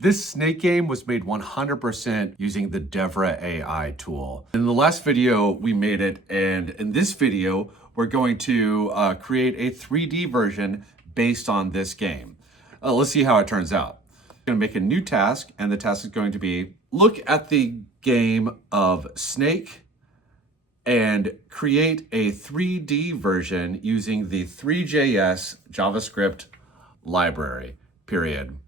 This snake game was made 100% using the Devra AI tool. In the last video, we made it, and in this video, we're going to create a 3D version based on this game. Let's see how it turns out. I'm gonna make a new task, and the task is going to be look at the game of Snake and create a 3D version using the Three.js JavaScript library, period.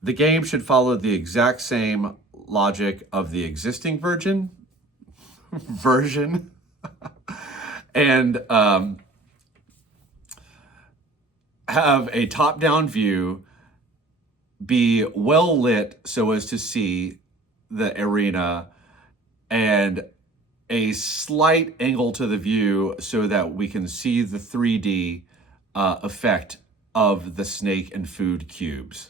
The game should follow the exact same logic of the existing version, and have a top-down view, be well lit so as to see the arena, and a slight angle to the view so that we can see the 3D effect of the snake and food cubes.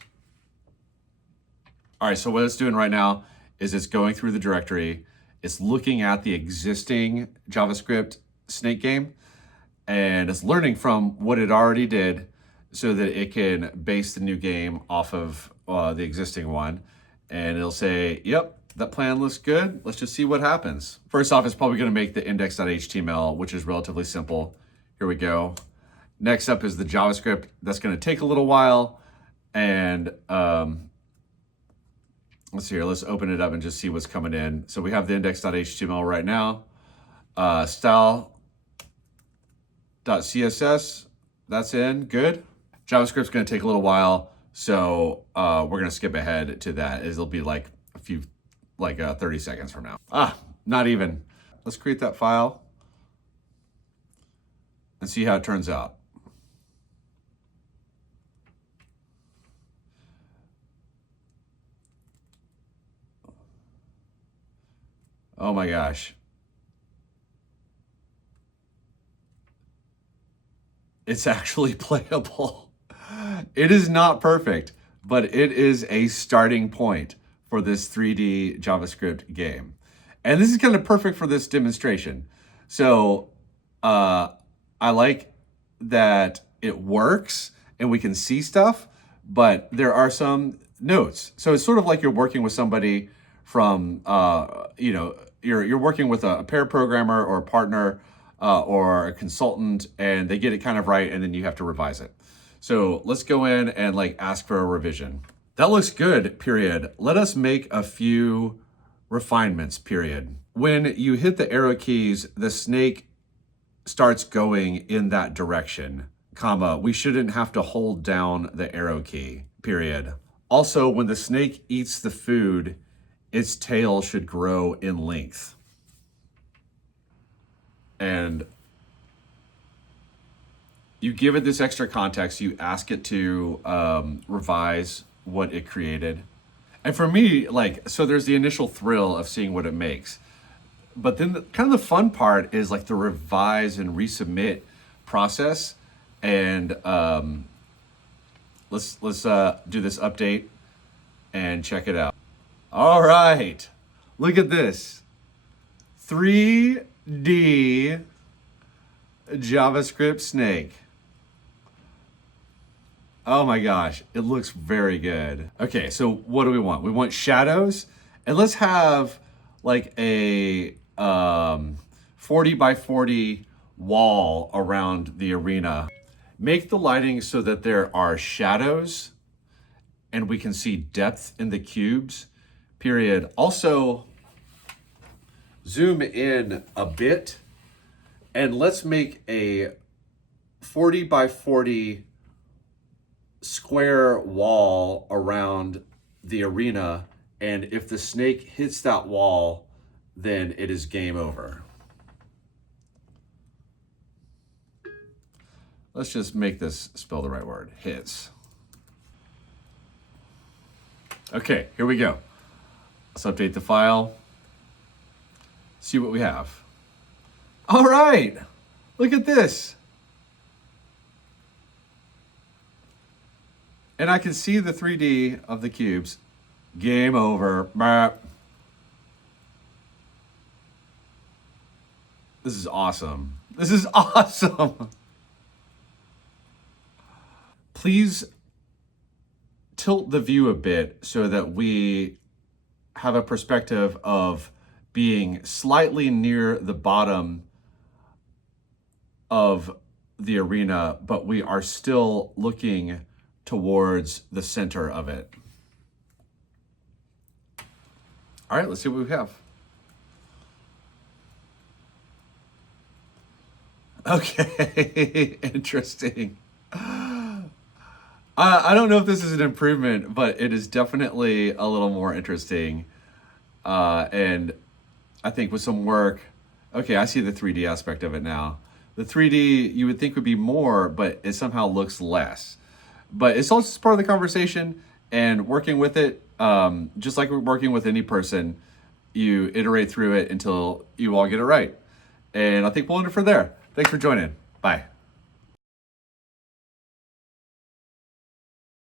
All right, so what it's doing right now is it's going through the directory, it's looking at the existing JavaScript snake game, and it's learning from what it already did so that it can base the new game off of the existing one. And it'll say, yep, that plan looks good. Let's just see what happens. First off, it's probably gonna make the index.html, which is relatively simple. Here we go. Next up is the JavaScript. That's gonna take a little while. And let's see here, let's open it up and just see what's coming in. So we have the index.html right now. Style.css, that's in, good. JavaScript's gonna take a little while, so we're gonna skip ahead to that. It'll be like 30 seconds from now. Not even. Let's create that file and see how it turns out. Oh my gosh. It's actually playable. It is not perfect, but it is a starting point for this 3D JavaScript game. And this is kind of perfect for this demonstration. So I like that it works and we can see stuff, but there are some notes. So it's sort of like you're working with somebody from, you're working with a pair programmer or a partner or a consultant, and they get it kind of right, and then you have to revise it. So let's go in and ask for a revision. That looks good, period. Let us make a few refinements, period. When you hit the arrow keys, the snake starts going in that direction, comma, we shouldn't have to hold down the arrow key, period. Also, when the snake eats the food, its tail should grow in length. And you give it this extra context, you ask it to revise what it created. And for me, so there's the initial thrill of seeing what it makes. But then kind of the fun part is the revise and resubmit process. And let's do this update and check it out. All right, look at this. 3D JavaScript snake. Oh my gosh, it looks very good. Okay, so what do we want? We want shadows, and let's have a 40 by 40 wall around the arena. Make the lighting so that there are shadows and we can see depth in the cubes, period. Also, zoom in a bit and let's make a 40 by 40 square wall around the arena. And if the snake hits that wall, then it is game over. Let's just make this spell the right word, hits. Okay, here we go. Let's update the file. See what we have. All right, look at this. And I can see the 3D of the cubes. Game over. This is awesome. This is awesome. Please tilt the view a bit so that we have a perspective of being slightly near the bottom of the arena, but we are still looking towards the center of it. All right, let's see what we have. Okay, interesting. I don't know if this is an improvement, but it is definitely a little more interesting. And I think with some work, okay, I see the 3D aspect of it now. The 3D you would think would be more, but it somehow looks less. But it's also part of the conversation, and working with it, just like we're working with any person, you iterate through it until you all get it right. And I think we'll end it for there. Thanks for joining. Bye.